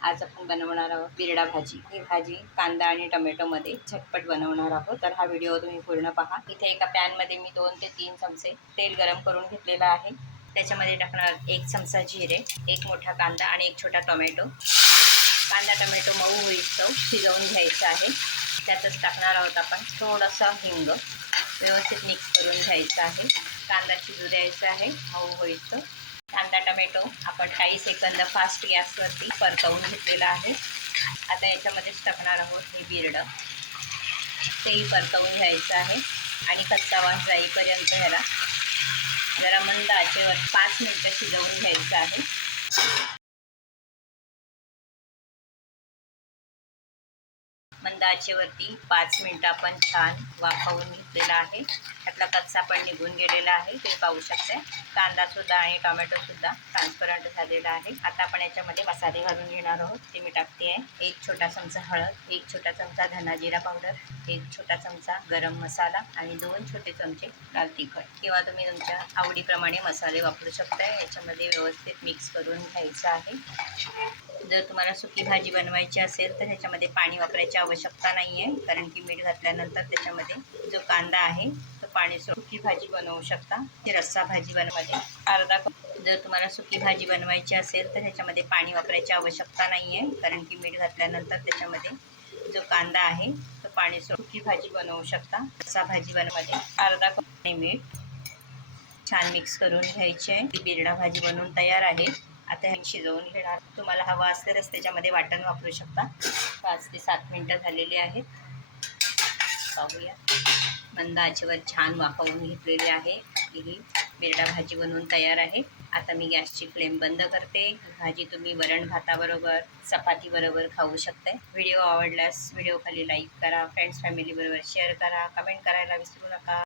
आज आपण बनवणार आहोत बिरडा भाजी। ही भाजी कांदा आणि टोमॅटोमध्ये झटपट बनवणार आहोत, तर हा व्हिडिओ तुम्ही पूर्ण पहा। इथे एका पॅनमध्ये मी 2 ते 3 चमचे तेल गरम करून घेतलेलं आहे। त्याच्यामध्ये टाकणार 1 चमचा जिरे, 1 मोठा कांदा आणि 1 छोटा टोमॅटो। कांदा टोमॅटो मऊ होईस्तोवर शिजवून घ्यायचा आहे। त्यातच टाकणार आहोत आपण थोडासा हिंग। व्यवस्थित मिक्स करून घ्यायचं आहे। कांदा शिजू द्यायचा आहे मऊ होईस्तोवर। कांदा टोमॅटो आपण काही सेकंद फास्ट गॅसवरती परतवून घेतलेला आहे। आता याच्यामध्येच टाकणार आहोत हे बिरडं, तेही परतवून घ्यायचं आहे आणि कच्चा वास जाईपर्यंत ह्याला जरा मंद आचेवर 5 मिनिटं शिजवून घ्यायचं आहे। मंद आचेवरती 5 मिनिटं आपण छान वाफवून घेतलेला आहे। त्यातला कच्चा पण निघून गेलेला आहे, ते पाहू शकता। कांदा सुद्धा आणि टोमॅटो सुद्धा ट्रान्सपरंट झालेला आहे। आता आपण याच्यामध्ये मसाले घालून घेणार आहोत, ते मी टाकते आहे। 1 छोटा चमचा हळद, 1 छोटा चमचा धना जिरा पावडर, 1 छोटा चमचा गरम मसाला आणि 2 छोटे चमचे लाल तिखट किंवा तुम्ही तुमच्या आवडीप्रमाणे मसाले वापरू शकता। याच्यामध्ये व्यवस्थित मिक्स करून घ्यायचं आहे। जर तुम्हाला सुकी भाजी बनवायची असेल तर ह्याच्यामध्ये पाणी वापरायची आवश्यकता नाही आहे, कारण की मीठ घातल्यानंतर त्याच्यामध्ये जो कांदा आहे तो पाणी सुकी भाजी बनवू शकता। ही रस्सा भाजी बनवायची अर्धा कप। जर तुम्हाला सुकी भाजी बनवायची असेल तर ह्याच्यामध्ये पाणी वापरायची आवश्यकता नाही आहे, कारण की मीठ घातल्यानंतर त्याच्यामध्ये जो कांदा आहे तो पाणी सुकी भाजी बनवू शकता। रस्सा भाजी बनवायची अर्धा कप मीठ छान मिक्स करून घ्यायचे आहे। ही बिरडा भाजी बनवून तयार आहे। आता हे शिजवून घेणार। तुम्हाला हवा असल्यास त्याच्यामध्ये वाटण वापरू शकता। 5 ते 7 मिनिटं झालेली आहेत, पाहूया। मंद आचेवर छान वाफवून घेतलेली आहे। ही बिरडा भाजी बनवून तयार आहे। आता मी गॅसची फ्लेम बंद करते। भाजी तुम्ही वरण भाताबरोबर चपाती बरोबर खाऊ शकता। व्हिडिओ आवडल्यास व्हिडिओ खाली लाईक करा, फ्रेंड्स फॅमिली बरोबर शेअर करा, कमेंट करायला विसरू नका।